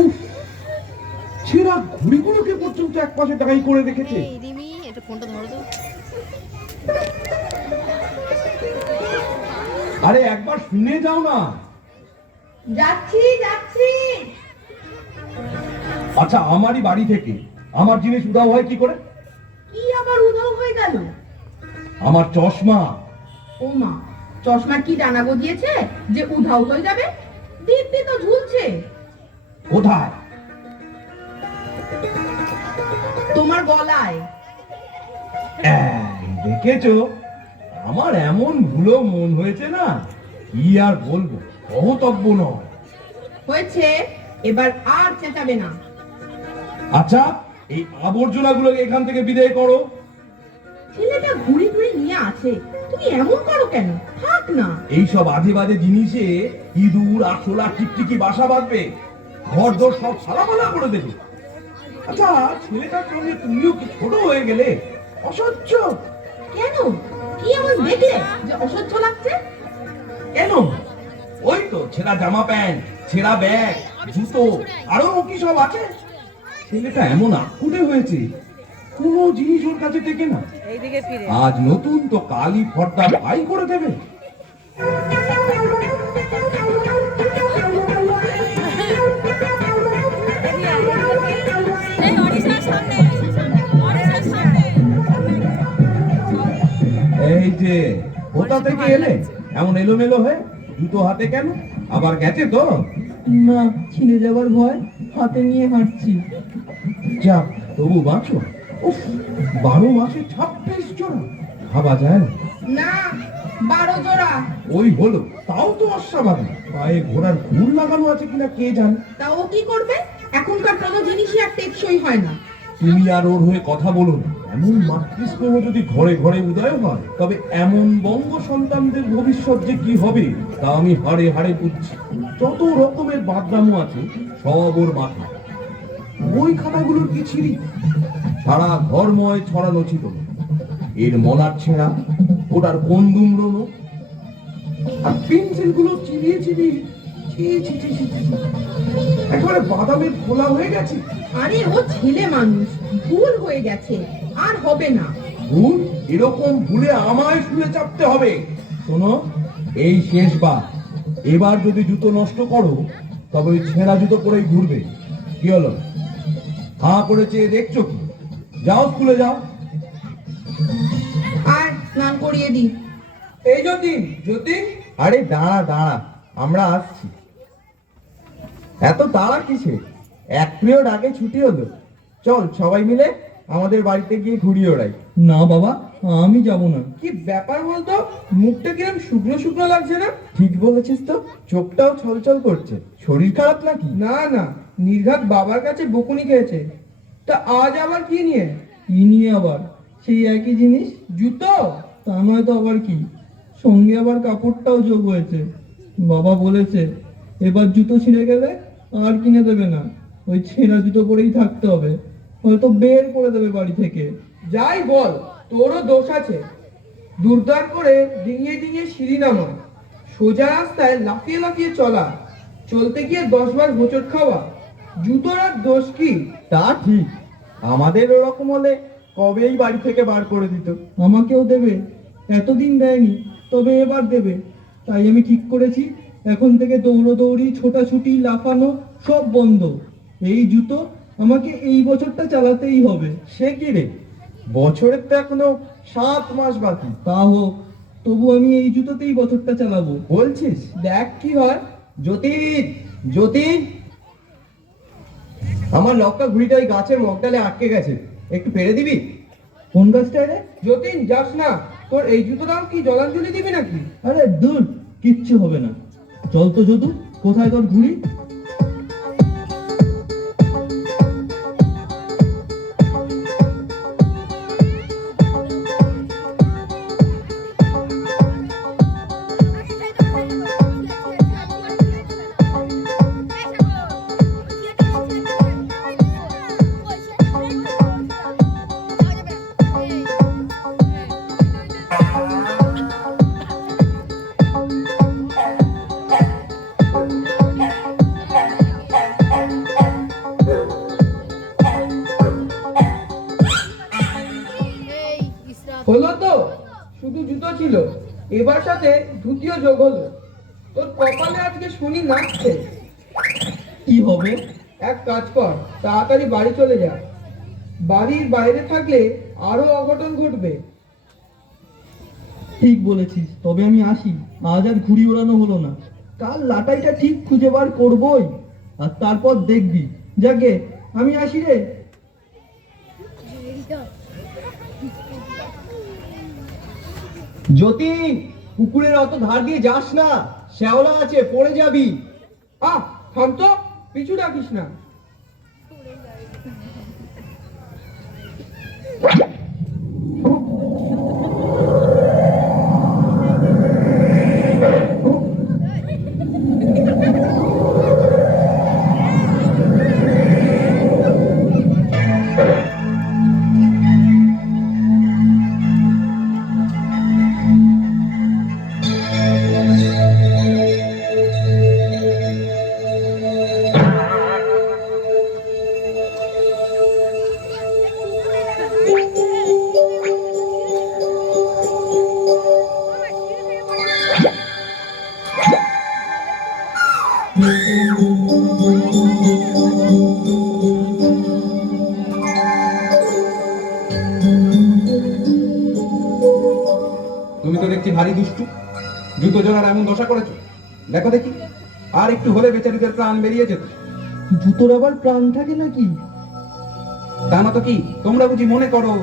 উফ, ছেঁড়া ঘুড়িগুলোকে পর্যন্ত এক পাশে ডাই করে রেখেছে। আরে একবার শুনে যাও না। যাচ্ছি যাচ্ছি। আচ্ছা, আমারই বাড়ি থেকে আমার জিনিস উধাও হয় কি করে? কি আবার উধাও হয়ে গেল? আমার চশমা। ও মা, চশমার কি ডানা গজিয়েছে যে উধাও হয়ে যাবে? দিব্যি তো ঝুলছে। কোথায়? তোমার গলায়। এই দেখেছো, আমার এমন ভুলো মন হয়েছে না, কি আর বলবো, অহতব্য নয়। হয়েছে, এবার আর চেঁচাবে না। আচ্ছা, এই আবর্জনাগুলোকে এখান থেকে বিদায় করো। ছেলেটা ঘুড়ি ঘুড়ি নিয়ে আছে, তুমি এমন করো কেন? থাক না। এইসব আজে বাজে জিনিসে ইঁদুর আরশোলা টিকটিকি বাসা বাঁধবে, ঘর দোর সব সালামালা করে দেবে। আচ্ছা, ছেলেটার সঙ্গে তুমিও কি ছোট হয়ে গেলে? অসহ্য। কেন? কি এমন দেখলে যে অসহ্য লাগছে? কেন? ওই তো ছেঁড়া জামা প্যান্ট, ছেঁড়া ব্যাগ, জুতো, আরো কি সব আছে। ছেলেটা এমন আকুটে হয়েছে, কোনো জিনিস ওর কাছে টেকে না। আজ নতুন তো কালই ফর্দা ভাই করে দেবে। এই যে কোথা থেকে এলে এমন এলোমেলো হয়ে? জুতো হাতে কেন? আবার গেছে তো? না, ছিঁড়ে যাবার ভয়, হাতে নিয়ে হাঁটছি। যা, তবু বাঁচো। উফ, 12 মাসে 26 জোড়া, ভাবা যায় না। না, 12 জোড়া। ওই হলো, তাও তো অস্বাভাবিক। পায়ে ঘোড়ার ঘুর লাগানো আছে কিনা কে জানে। তা ও কি করবে? এখনকার কোনো জিনিসই আর টেকসই হয় না। তুমি আর ওর হয়ে কথা বলো না। এমন মাতৃস্নেহ যদি ঘরে ঘরে উদয় হয়, তবে এমন বঙ্গ সন্তানদের ভবিষ্যৎ যে কি হবে তা আমি হাড়ে হাড়ে বুঝছি। যত রকমের বাদরামো আছে সব ওর মাথা। বই খাতাগুলোর কি ছিঁড়ি, সারা ঘরময় ছড়ানো ছিল। এর মলার ছেঁড়া, ওটার কন্দুম রোনো, আর পেন্সিল গুলো চিবিয়ে চিবিয়ে একেবারে বাদামের খোলা হয়ে গেছে। আরে ও ছেলে মানুষ, ভুল হয়ে গেছে, আর হবে না। ভুল? এরকম ভুলে আমায় শুলে চাপতে হবে? শোনো, এই শেষবার, এবার যদি জুতো নষ্ট করো তবে ওই ছেঁড়া জুতো পরেই ঘুরবে। কি হলো, হাঁ করে চেয়ে দেখছো কি? যাও, স্কুলে যাও। আর স্নান করিয়ে দি। এই যতীন, যতীন, আরে দাঁড়া দাঁড়া, আমরা আসছি। এত তাড়া কিসে? এক পিরিয়ড আগে ছুটি হলো। চল সবাই মিলে আমাদের বাড়িতে গিয়ে ঘুড়ি ওড়াই। না বাবা, আমি যাব না। কি ব্যাপার বলতো? মুখটা কিরম শুকনো শুকনো লাগছে না? ঠিক বলেছিস তো, চোখটাও ছলছল করছে। শরীর খারাপ নাকি? না না, নির্ঘাত বাবার কাছে বকুনি খেয়েছে। তা আজ আবার কি নিয়ে? কি নিয়ে আবার? সেই একই জিনিস, জুতো। তা নয় তো আবার কি, সঙ্গে আবার কাপড়টাও যোগ হয়েছে। বাবা বলেছে এবার জুতো ছিঁড়ে গেলে আর কিনে দেবে না, ওই ছেঁড়া জুতো পরেই থাকতে হবে, হয়তো বের করে দেবে বাড়ি থেকে। যাই বল, তোরও দোষ আছে। দুর্দার করে ডিঙিয়ে ডিঙিয়ে সিঁড়ি নামা, সোজা রাস্তায় লাফিয়ে লাফিয়ে চলা, চলতে গিয়ে 10 বার হোঁচট খাওয়া, জুতোর আর দোষ কি? তা ঠিক, আমাদের ওরকম হলে কবেই বাড়ি থেকে বার করে দিত। আমাকেও দেবে, এতদিন দেয়নি, তবে এবার দেবে। তাই আমি ঠিক করেছি, এখন থেকে দৌড়োদৌড়ি, ছোটাছুটি, লাফানো সব বন্ধ। এই জুতো আমাকে এই বছরটা চালাতেই হবে। সে কি রে, বছরের তো এখনো 7 মাস বাকি। তা হোক, তবু আমি এই জুতোতেই বছরটা চালাবো। বলছিস? দেখ কি হয়। যতীন, যতীন, আমার লক্কা ঘুড়িটা ওই গাছের মগডালে আটকে গেছে, একটু পেরে দিবি? কোন গাছটায় রে? যতীন, যাস না, তোর এই জুতোটাও কি জলাঞ্জলি দিবি নাকি? আরে দূর, কিচ্ছু হবে না। চল তো যদু, কোথায় তোর ঘুড়ি? জুতো ছিল, এবার সাথে ধুতিও যোগ হলো। তোর কপালে আজকে শনি নাচছে। কি হবে? এক কাজ কর, তাড়াতাড়ি বাড়ি চলে যা। বাড়ির বাইরে থাকলে আরো অঘটন ঘটবে। ঠিক বলেছিস, তবে আমি আসি। আজ আর ঘুড়ি ওড়ানো হলো না, কাল লাটাইটা ঠিক খুঁজে বার করবই, আর তারপর দেখবি। যাকে আমি আসি রে। জ্যোতি, পুকুরের অত ধার দিয়ে যাস না, শ্যাওলা আছে, পড়ে যাবি। আহ, থাম তো, পিছু ডাকিস না। তুমি তো দেখছি ভারী দুষ্টু, জুতো জোড়ার এমন দশা করেছো। দেখো দেখি, আর একটু হলে বেচারিদের প্রাণ বেরিয়ে যেত। জুতোর আবার প্রাণ থাকে নাকি? তা না তো কি, তোমরা বুঝি মনে করো